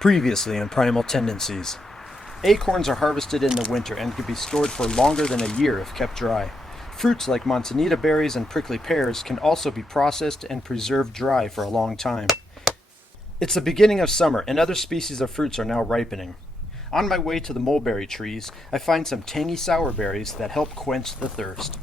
Previously in Primal Tendencies. Acorns are harvested in the winter and can be stored for longer than a year if kept dry. Fruits like manzanita berries and prickly pears can also be processed and preserved dry for a long time. It's the beginning of summer, and other species of fruits are now ripening. On my way to the mulberry trees, I find some tangy sour berries that help quench the thirst.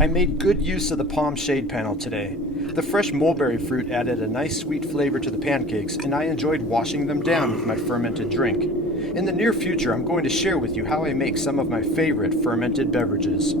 I made good use of the palm shade panel today. The fresh mulberry fruit added a nice sweet flavor to the pancakes, and I enjoyed washing them down with my fermented drink. In the near future, I'm going to share with you how I make some of my favorite fermented beverages.